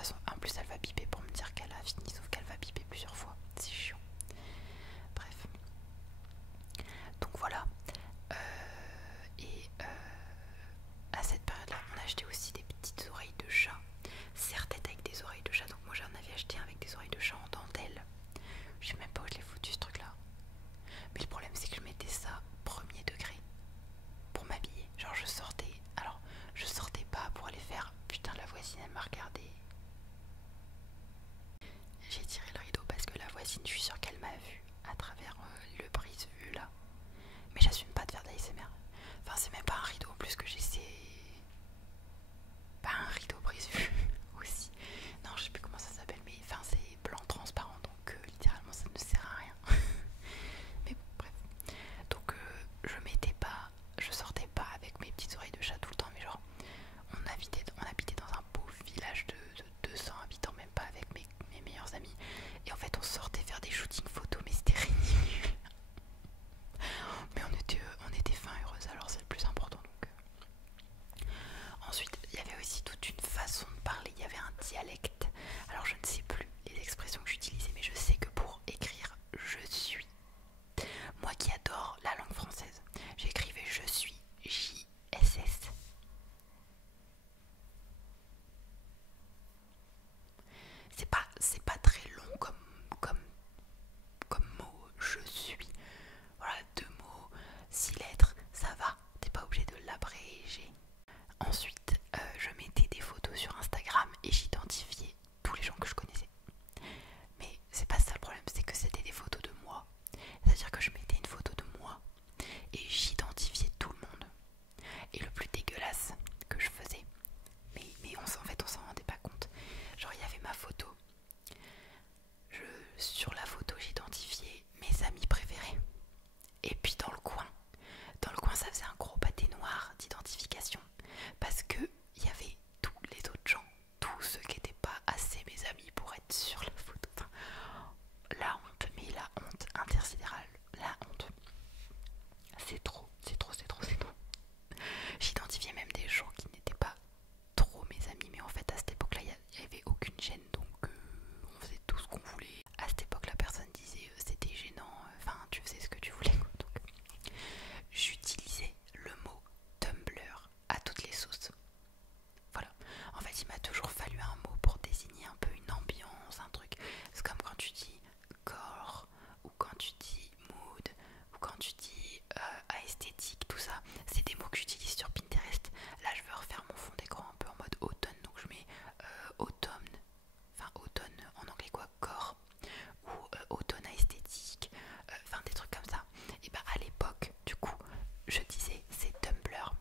façon, en plus elle va biper pour me dire qu'elle a fini, sauf qu'elle va biper plusieurs fois, c'est chiant. Bref, donc voilà. Et à cette période là on a acheté aussi des petites oreilles de chat, serre-tête avec des oreilles de chat. Donc moi j'en avais acheté un avec des oreilles de chat en dentelle, je sais même pas où je l'ai foutu ce truc là, mais le problème c'est que je mettais ça premier degré pour m'habiller. Genre je sortais, alors je sortais pas pour aller faire putain la voisine elle m'a regardé. J'ai tiré le rideau parce que la voisine je suis sûre qu'elle m'a vu à travers le brise-vue là. Mais j'assume pas de faire de l'ASMR. Enfin c'est même pas un rideau en plus que j'ai, c'est pas un rideau brise-vue aussi. Non je sais plus comment ça s'appelle, mais enfin c'est blanc transparent donc littéralement ça ne sert à rien. Mais bon bref. Donc je sortais pas avec mes petites oreilles de chat tout le temps, mais genre on habitait dans un beau village de 200 habitants, même pas avec mes meilleurs amis. Et en fait on sortait faire des shootings photos, mais c'était ridicule. Mais on était fin heureuse, alors c'est le plus important. Donc ensuite il y avait aussi toute une façon de parler, il y avait un dialecte. Alors je ne sais plus les expressions que j'utilisais, mais je sais que pour écrire je suis, moi qui adore la langue française, j'écrivais je suis JSS. C'est pas très long comme mot, je suis. Voilà, 2 mots, 6 lettres, ça va, t'es pas obligé de l'abréger. Ensuite, je mettais des photos sur Instagram et j'identifiais tous les gens que je connaissais. Mais c'est pas ça le problème, c'est que c'était des photos de moi. C'est-à-dire que je mettais une photo de moi et j'identifiais tout le monde. Et le plus dégueulasse que je faisais, mais en fait on s'en rendait pas compte. Genre il y avait ma photo. Sur la photo j'identifiais mes amis préférés. Et puis dans le coin ça faisait un gros pâté noir d'identification. Parce que il y avait tous les autres gens, tous ceux qui n'étaient pas assez mes amis pour être sur la photo. Enfin, la honte, mais la honte intersidérale, la honte. C'est trop, c'est trop, c'est trop, c'est trop. J'identifiais même des gens qui n'étaient pas trop mes amis, mais en fait à cette époque-là, il n'y avait aucune gêne, donc on faisait tout ce qu'on voulait. À cette époque, la personne disait c'était gênant, enfin tu faisais ce que tu voulais, quoi. Donc j'utilisais le mot Tumblr à toutes les sauces. Voilà. En fait, il m'a toujours fallu un mot pour désigner un peu une ambiance, un truc. C'est comme quand tu dis corps, ou quand tu dis mood, ou quand tu dis esthétique, tout ça. C'est des mots que j'utilise sur Pinterest. Là, je veux refaire mon fond d'écran un peu en mode automne, donc je mets automne, enfin automne en anglais quoi, corps, ou automne esthétique, enfin des trucs comme ça. Et bah à l'époque, du coup, je disais c'est Tumblr.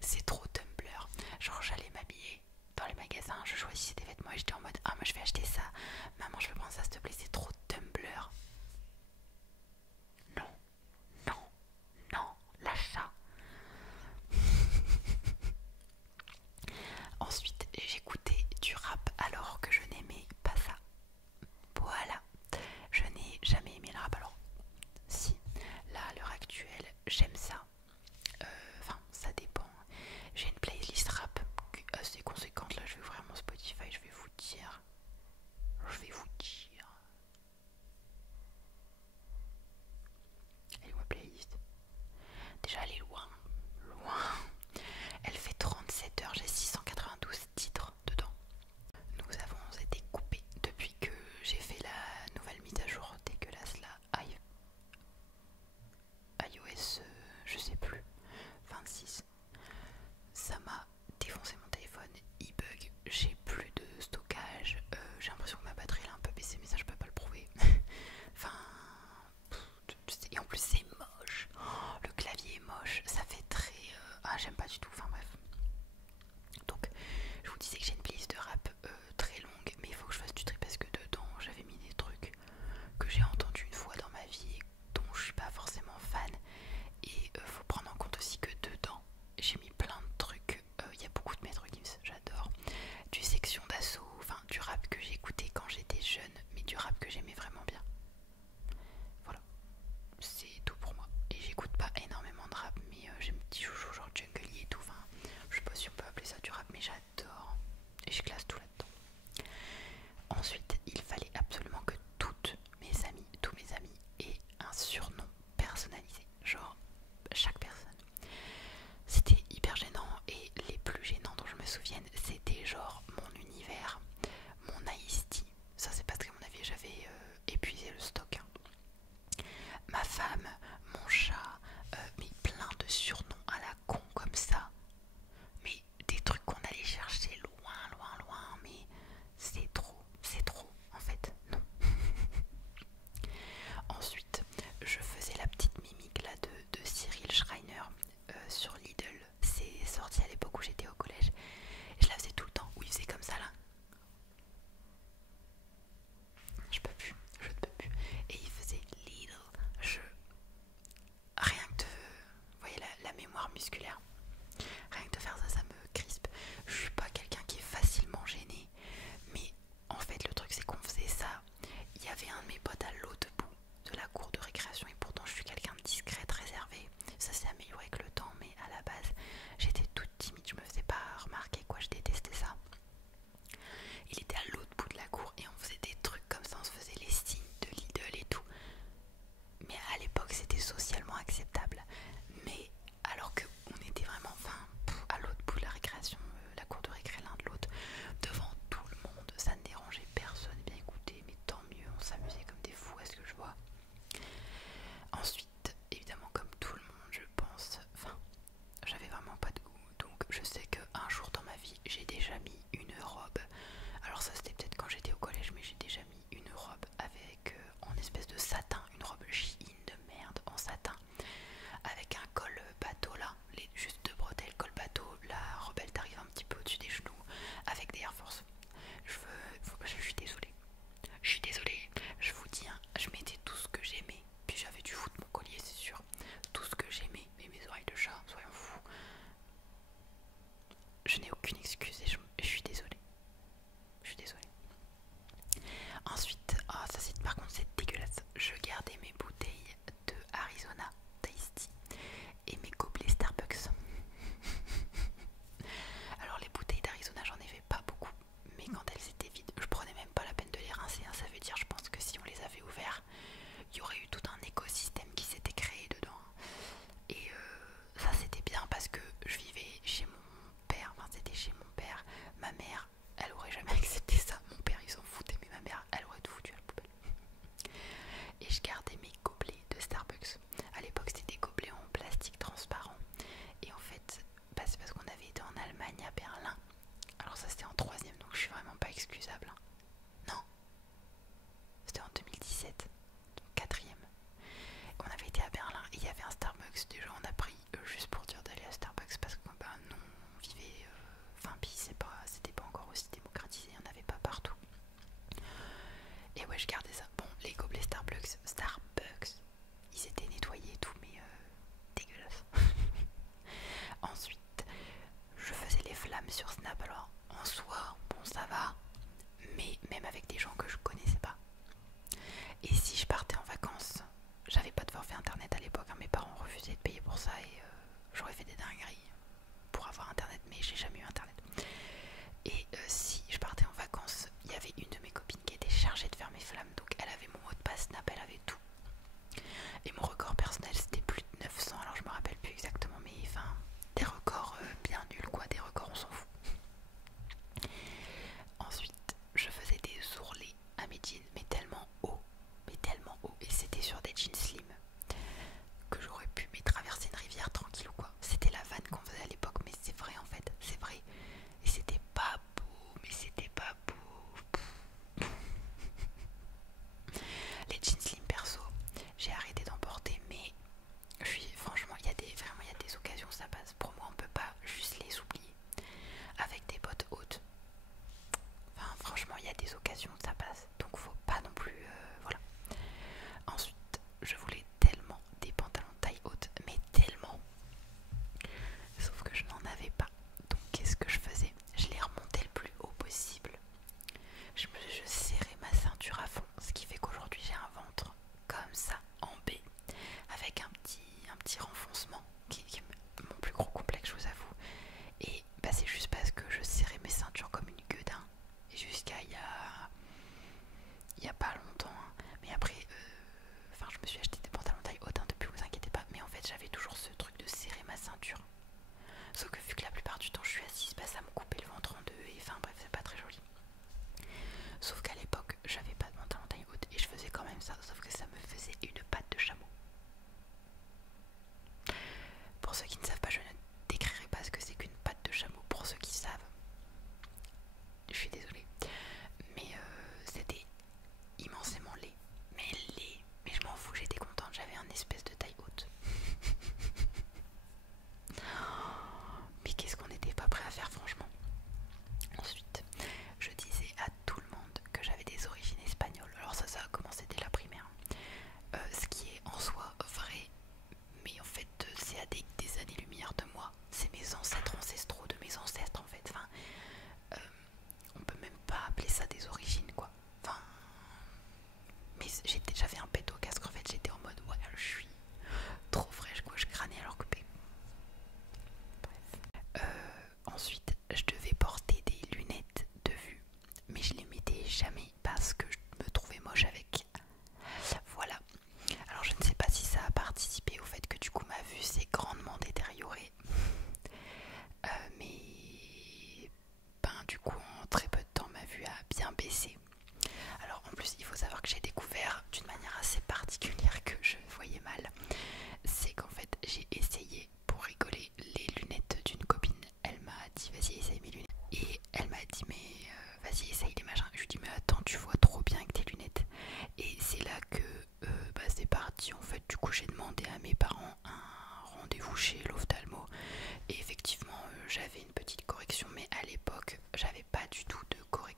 C'est trop Tumblr. Genre j'allais m'habiller dans les magasins, je choisissais des vêtements et j'étais en mode ah moi je vais acheter ça, maman je veux prendre ça s'il te plaît, c'est trop Tumblr. Non, non, non, lâche ça. Ensuite j'écoutais du rap alors que je n'aimais pas ça. Voilà, je n'ai jamais aimé le rap. Alors si, là à l'heure actuelle j'aime ça. Enfin ça dépend. J'ai une playlist rap assez conséquente. Là je vais ouvrir mon Spotify, je vais vous dire.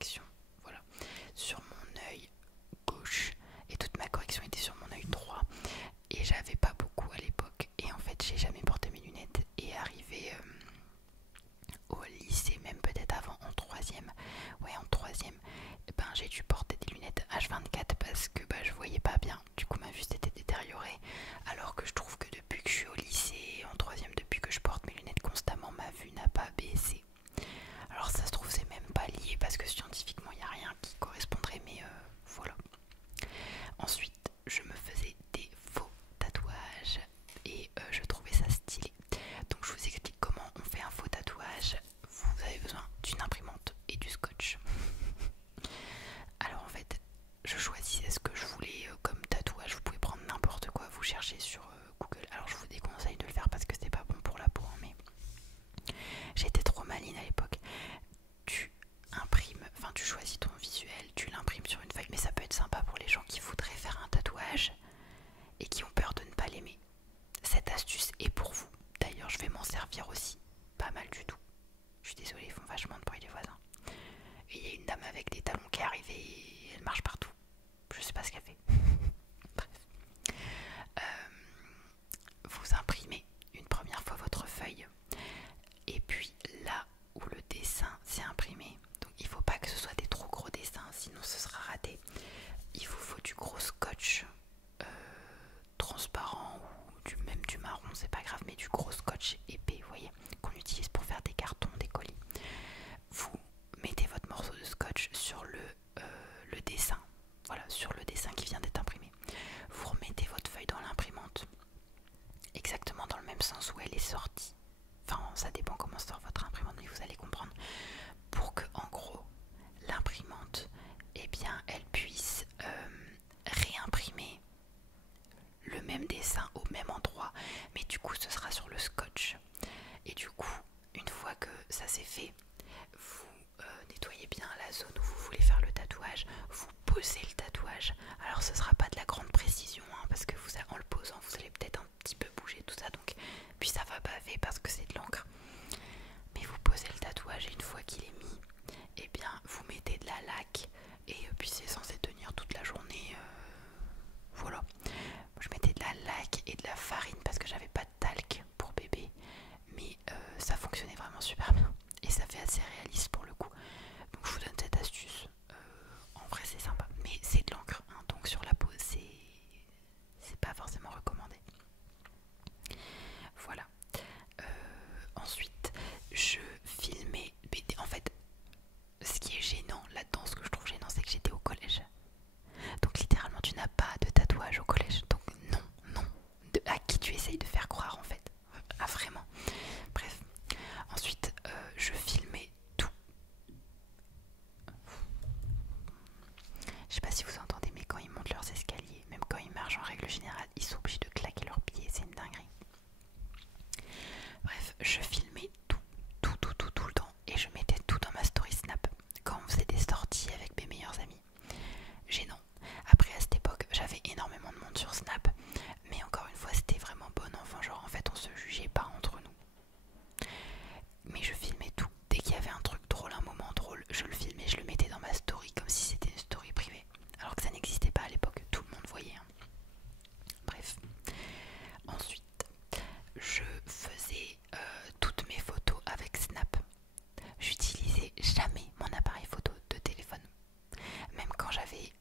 correction, voilà, sur mon œil gauche et toute ma correction était sur mon œil droit et j'avais pas beaucoup à l'époque et en fait j'ai jamais porté mes lunettes et arrivé au lycée, même peut-être avant en troisième, ouais en troisième, ben j'ai dû porter des lunettes H24 parce que bah, je voyais pas bien, du coup ma vue s'était détériorée alors que je trouve que depuis que je suis au lycée en troisième, depuis que je porte mes lunettes constamment, ma vue n'a pas baissé. Alors ça se trouve c'est même pas lié parce que scientifiquement il n'y a rien qui correspondrait mais voilà. Ensuite je me faisais des faux tatouages et je trouvais ça stylé. Donc je vous explique comment on fait un faux tatouage. Vous avez besoin d'une imprimante et du scotch. Alors en fait je choisissais ce que je voulais comme tatouage. Vous pouvez prendre n'importe quoi, vous cherchez sur Google. Alors je vous déconseille de le faire parce que c'est pas bon pour la peau hein, mais j'étais trop maline à l'époque. Tu imprimes, enfin tu choisis ton visuel, tu l'imprimes sur une feuille, mais ça peut être sympa pour les gens qui voudraient faire un tatouage et qui ont peur de ne pas l'aimer. Cette astuce est pour vous. D'ailleurs je vais m'en servir aussi, pas mal du tout. Je suis désolée, ils font vachement de bruit les voisins. Et il y a une dame avec des talons qui est arrivée et elle marche partout. Je sais pas ce qu'elle fait. Bref. Vous imprimez une première fois votre feuille et puis là où le dessin s'est imprimé, donc il faut pas que ce soit des trop gros dessins sinon ce sera raté. Il vous faut du gros scotch transparent ou même du marron, c'est pas grave, mais du gros scotch épais, vous voyez, qu'on utilise pour faire des cartons, des colis. Vous mettez votre morceau de scotch sur le dessin, voilà, sur le dessin qui vient d'être imprimé. Vous remettez votre feuille dans l'imprimante, exactement dans le même sens où elle est sortie. Enfin, ça dépend comment sort votre imprimante, mais vous allez comprendre. Pour que, en gros, l'imprimante, eh bien, elle puisse réimprimer le même dessin au même endroit, mais du coup, ce sera sur le scotch. Et du coup, une fois que ça c'est fait, vous nettoyez bien la zone où vous voulez faire le tatouage, vous posez le tatouage. Alors ce sera pas de la grande précision hein, parce que en le posant vous allez peut-être un petit peu bouger tout ça, donc puis ça va baver parce que c'est de l'encre. Mais vous posez le tatouage et une fois qu'il est mis, et bien vous mettez de la laque et puis c'est censé tenir toute la journée. Voilà. Je mettais de la laque et de la farine parce que j'avais pas de talc pour bébé, mais ça fonctionnait vraiment super bien et ça fait assez réaliste pour le coup. Donc je vous donne cette astuce. En vrai c'est sympa, mais c'est de l'encre hein, donc sur la peau c'est pas forcément recommandé. Voilà. Ensuite je filmais. En fait ce qui est gênant là-dedans, ce que je trouve gênant, c'est que j'étais au collège. Donc littéralement tu n'as pas de tatouage au collège. Donc non, non. À qui tu essayes de faire croire en fait. Ah vraiment. Bref. Ensuite je filmais tout. Je sais pas si vous entendez, mais quand ils montent leurs escaliers, même quand ils marchent en règle générale, ils sont obligés de claquer leurs pieds, c'est une dinguerie. Bref, je filmais tout le temps et je mettais tout dans ma story Snap quand on faisait des sorties avec mes meilleurs amis. Gênant. Après à cette époque, j'avais énormément de monde sur Snap, mais encore une fois, c'était vraiment bon enfant, genre en fait on se jugeait pas entre nous. Mais je filmais tout. Dès qu'il y avait un truc drôle, un moment drôle, je le filmais, je le mettais dans ma story comme si c'était une story privée. Alors que ça n'existait pas à l'époque, tout le monde voyait. Hein. Bref. Ensuite, je faisais toutes mes photos avec Snap. J'utilisais jamais mon appareil photo de téléphone. Même quand j'avais